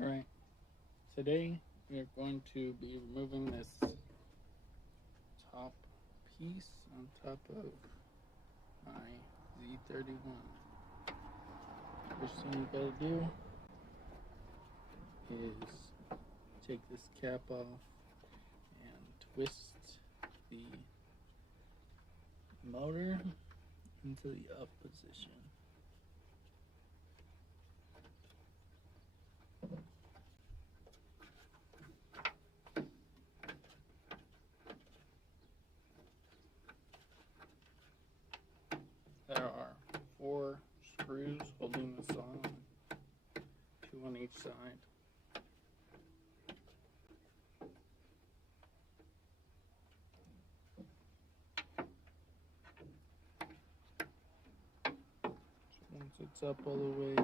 Alright, today we are going to be removing this top piece on top of my Z31. First thing you gotta do is take this cap off and twist the motor into the up position. There are 4 screws holding this on, 2 on each side. Once it's up all the way, it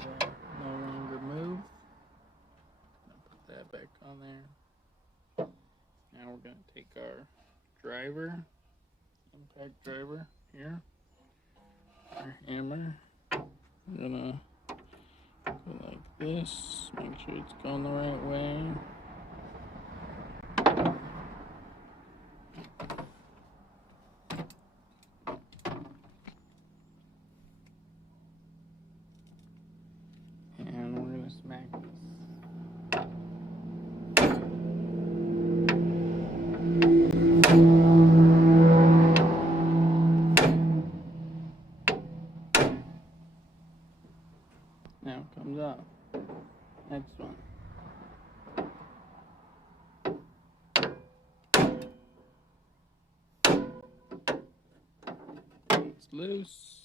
will no longer move. I'll put that back on there. Now we're going to take our driver, impact driver here, our hammer. We're going to go like this, make sure it's going the right way. And we're going to smack this. Now it comes off. Next one. It's loose.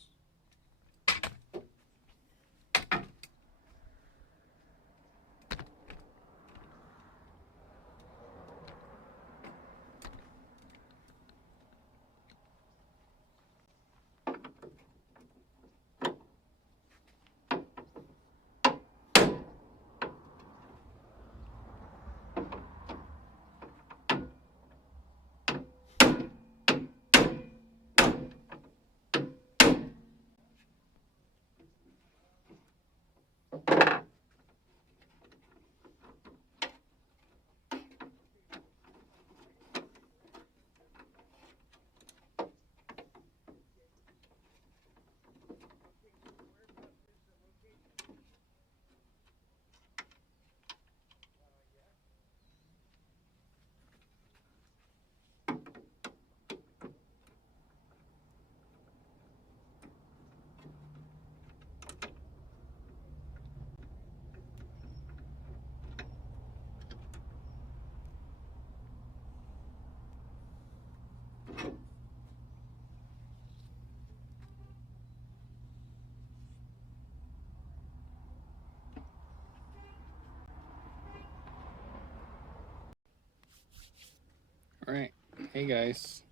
Alright, hey guys,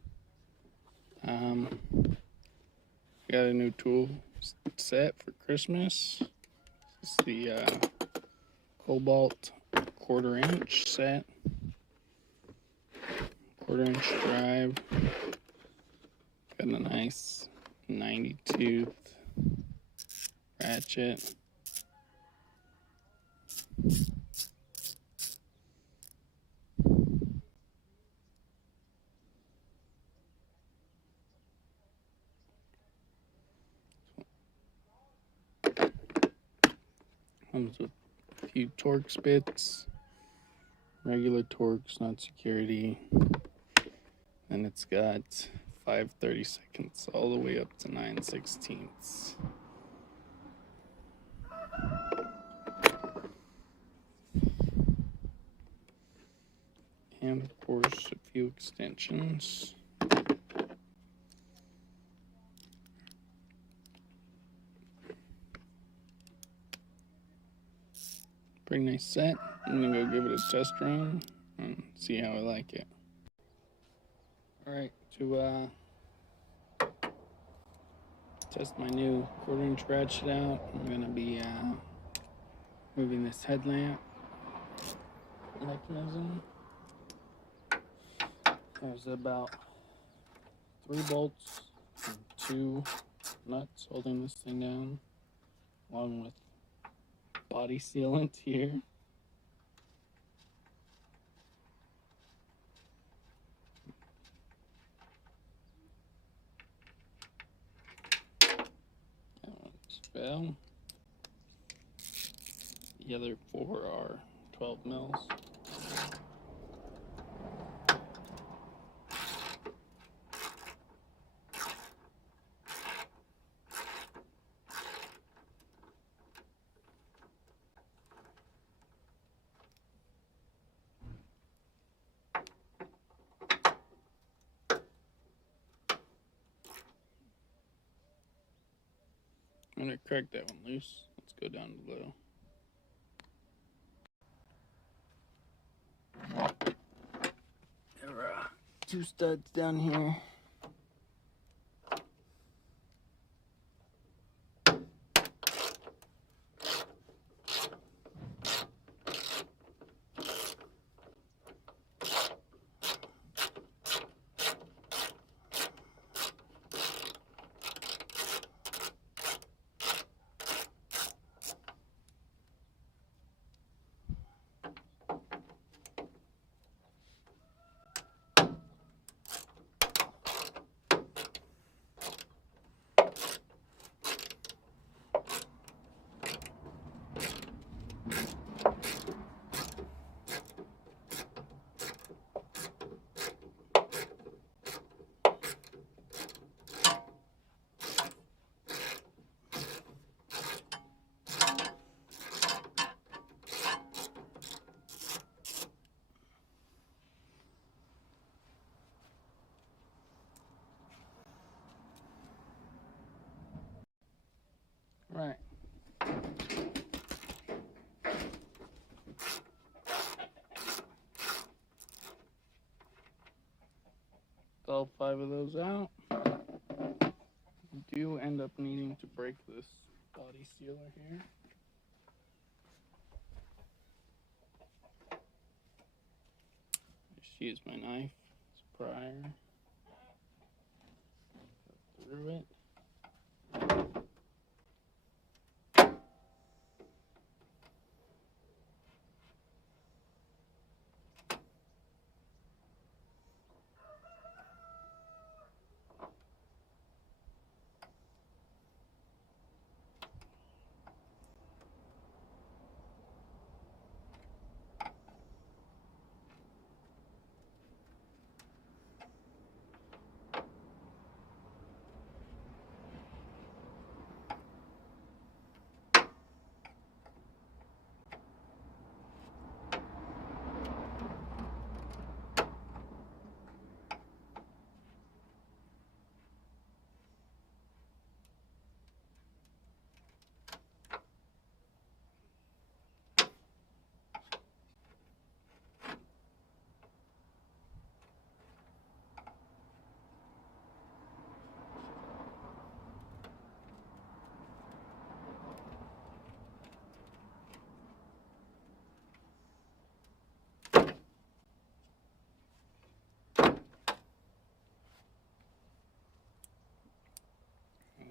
got a new tool set for Christmas. This is the Kobalt 1/4 inch set, 1/4 inch drive, got a nice 90 tooth ratchet. Comes with a few Torx bits, regular Torx, not security, and it's got 5/32 all the way up to 9/16. And of course a few extensions. Pretty nice set. I'm gonna go give it a test run and see how I like it. Alright, to test my new 1/4 inch ratchet out, I'm gonna be moving this headlamp mechanism. There's about 3 bolts and 2 nuts holding this thing down, along with body sealant here. Spell. The other 4 are 12 mils. I'm gonna crack that one loose. Let's go down to low. There are 2 studs down here. Right. All 5 of those out. You do end up needing to break this body sealer here. Just use my knife as prior. Go through it.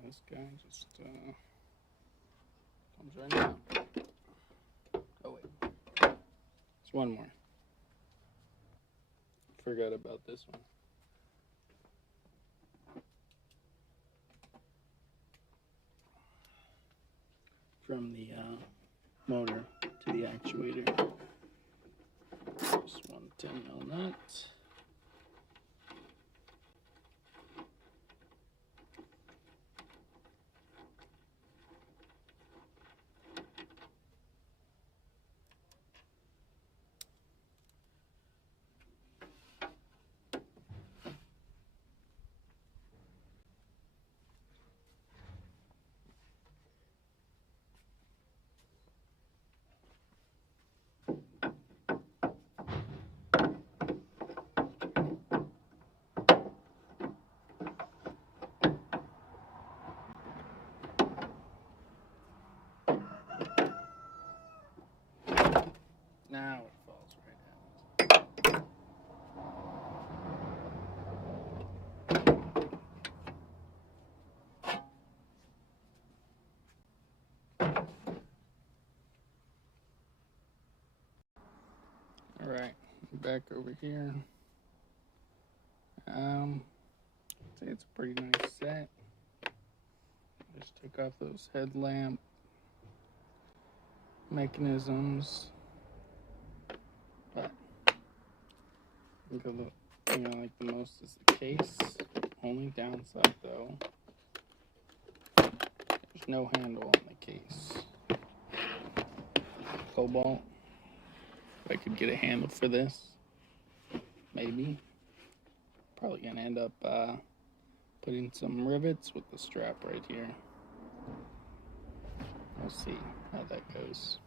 This guy just comes right now. Oh wait, there's one more. Forgot about this one. From the motor to the actuator. Just one 10mm nut. back over here. I'd say it's a pretty nice set. Just took off those headlamp mechanisms, but I think I like the most is the case. Only downside though, there's no handle on the case. Kobalt. If I could get a handle for this, maybe. Probably gonna end up putting some rivets with the strap right here. We'll see how that goes.